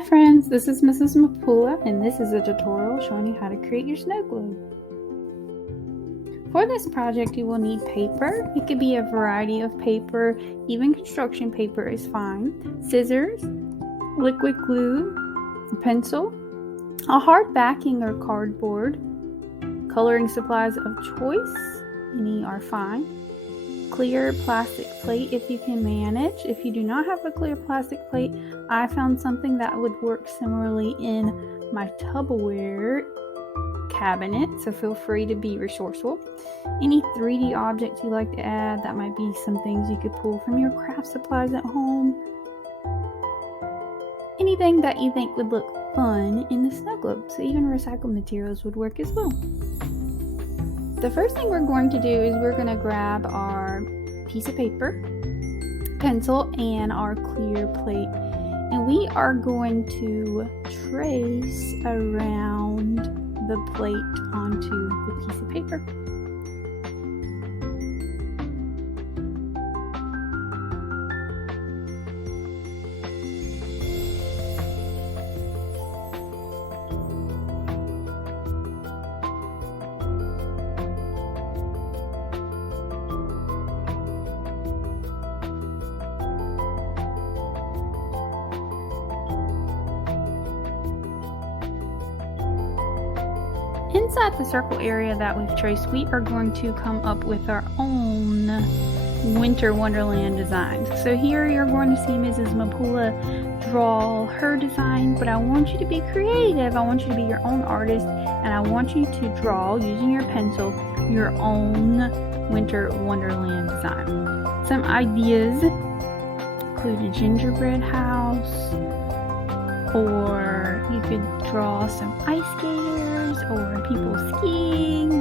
Hi friends, this is Mrs. Mapula and this is a tutorial showing you how to create your snow globe. For this project you will need paper. It could be a variety of paper, even construction paper is fine, scissors, liquid glue, a pencil, a hard backing or cardboard, coloring supplies of choice, any are fine, clear plastic plate if you can manage. If you do not have a clear plastic plate, I found something that would work similarly in my Tupperware cabinet, so feel free to be resourceful. Any 3D objects you like to add, that might be some things you could pull from your craft supplies at home. Anything that you think would look fun in the snow globe, so even recycled materials would work as well. The first thing we're going to do is we're going to grab our piece of paper, pencil, and our clear plate, and we are going to trace around the plate onto the piece of paper. Inside the circle area that we've traced, we are going to come up with our own Winter Wonderland designs. So here you're going to see Mrs. Mapula draw her design, but I want you to be creative. I want you to be your own artist, and I want you to draw, using your pencil, your own Winter Wonderland design. Some ideas include a gingerbread house, or you could draw some ice skaters or people skiing.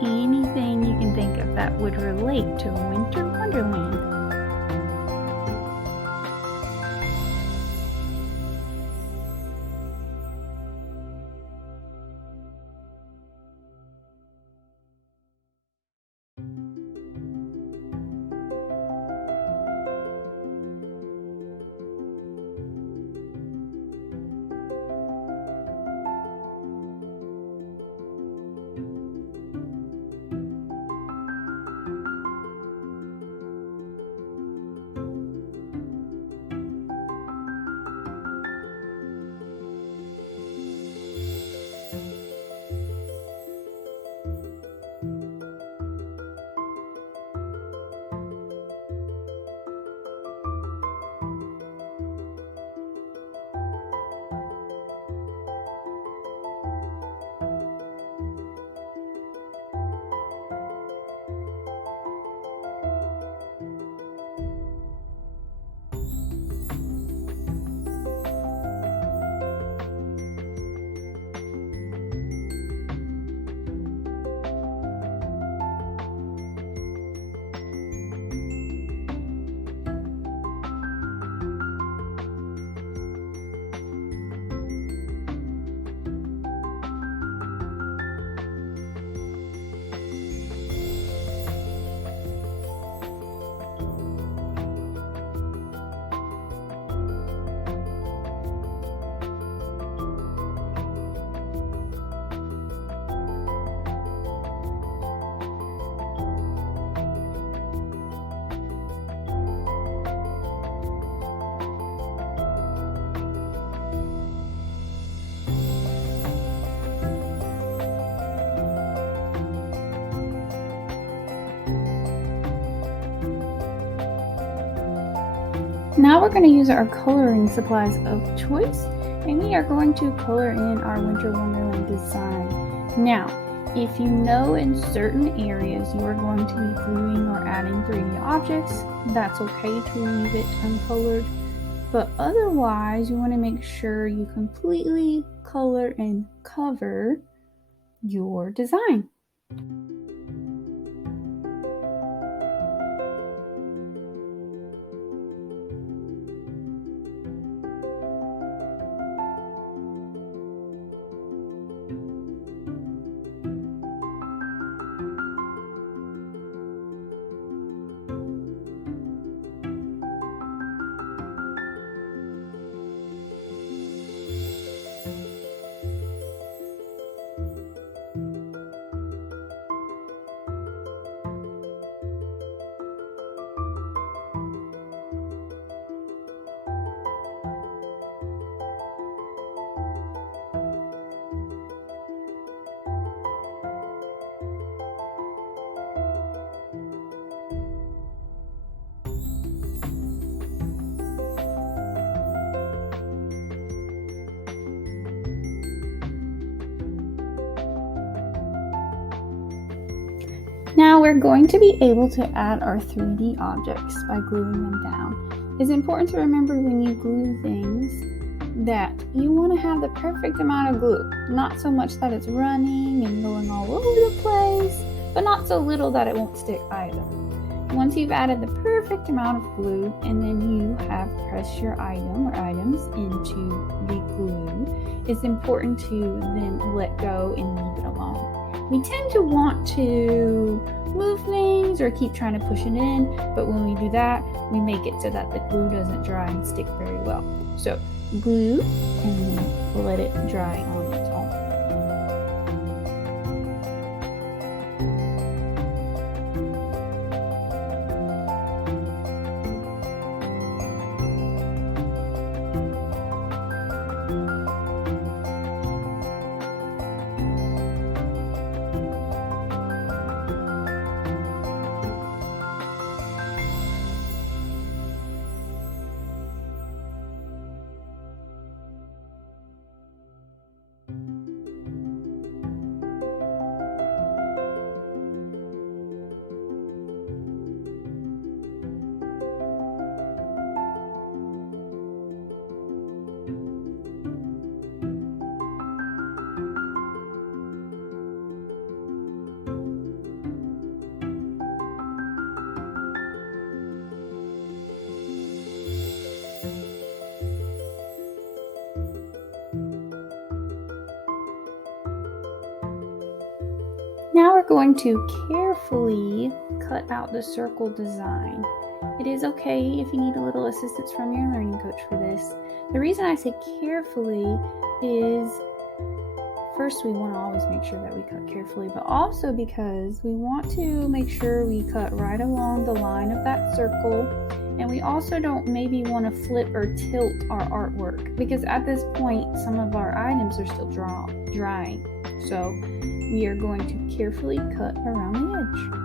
Anything you can think of that would relate to Winter Wonderland. Now we're going to use our coloring supplies of choice, and we are going to color in our Winter Wonderland design. Now, if you know in certain areas you are going to be gluing or adding 3D objects, that's okay to leave it uncolored, but otherwise you want to make sure you completely color and cover your design. Now we're going to be able to add our 3D objects by gluing them down. It's important to remember when you glue things that you want to have the perfect amount of glue. Not so much that it's running and going all over the place, but not so little that it won't stick either. Once you've added the perfect amount of glue and then you have pressed your item or items into the glue, it's important to then let go and leave it alone. We tend to want to move things or keep trying to push it in, but when we do that, we make it so that the glue doesn't dry and stick very well. So glue and then let it dry on its own. Now we're going to carefully cut out the circle design. It is okay if you need a little assistance from your learning coach for this. The reason I say carefully is, first, we want to always make sure that we cut carefully, but also because we want to make sure we cut right along the line of that circle. And we also don't maybe want to flip or tilt our artwork, because at this point, some of our items are still drying. So we are going to carefully cut around the edge.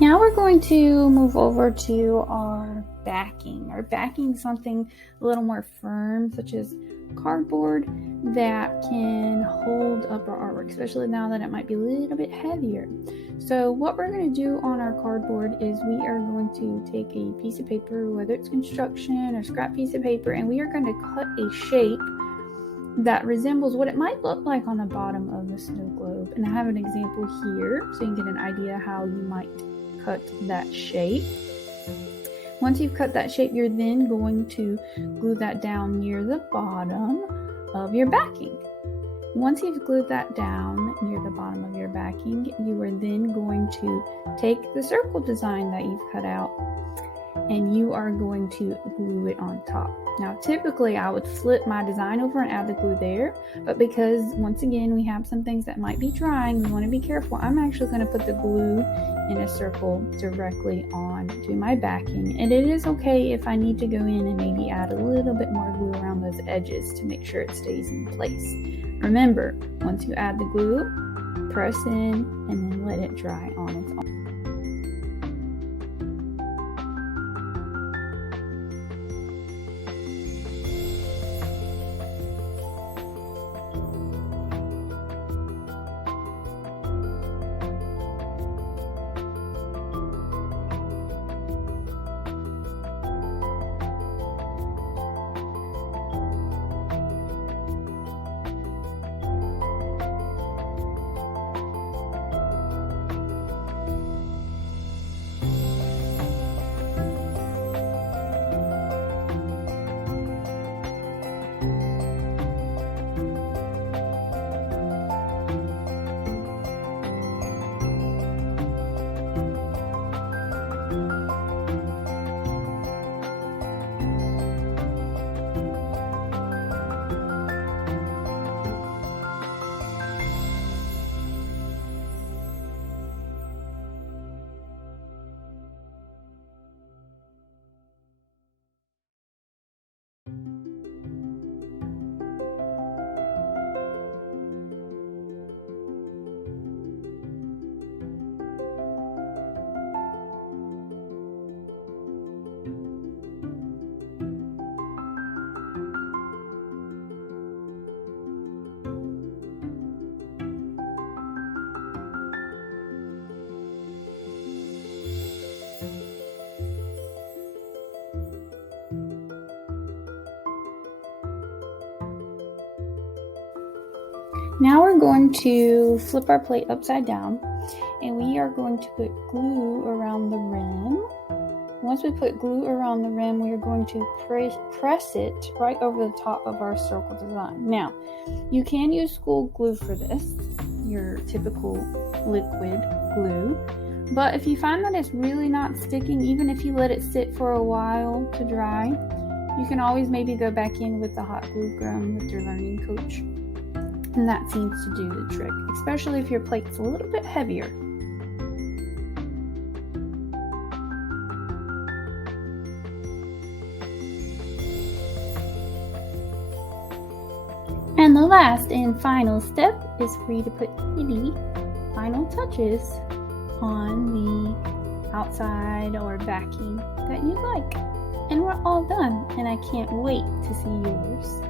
Now we're going to move over to our backing. Our backing is something a little more firm, such as cardboard, that can hold up our artwork, especially now that it might be a little bit heavier. So what we're going to do on our cardboard is we are going to take a piece of paper, whether it's construction or scrap piece of paper, and we are going to cut a shape that resembles what it might look like on the bottom of a snow globe. And I have an example here so you can get an idea how you might cut that shape. Once you've cut that shape, you're then going to glue that down near the bottom of your backing. Once you've glued that down near the bottom of your backing, you are then going to take the circle design that you've cut out and you are going to glue it on top. Now, typically I would flip my design over and add the glue there, but because once again we have some things that might be drying, we want to be careful. I'm actually going to put the glue in a circle directly onto my backing, and it is okay if I need to go in and maybe add a little bit more glue around those edges to make sure it stays in place. Remember, once you add the glue, press in and then let it dry on its own. Now we're going to flip our plate upside down, and we are going to put glue around the rim. Once we put glue around the rim, we are going to press it right over the top of our circle design. Now, you can use school glue for this, your typical liquid glue, but if you find that it's really not sticking, even if you let it sit for a while to dry, you can always maybe go back in with the hot glue gun with your learning coach. And that seems to do the trick, especially if your plate's a little bit heavier. And the last and final step is for you to put the final touches on the outside or backing that you like. And we're all done, and I can't wait to see yours.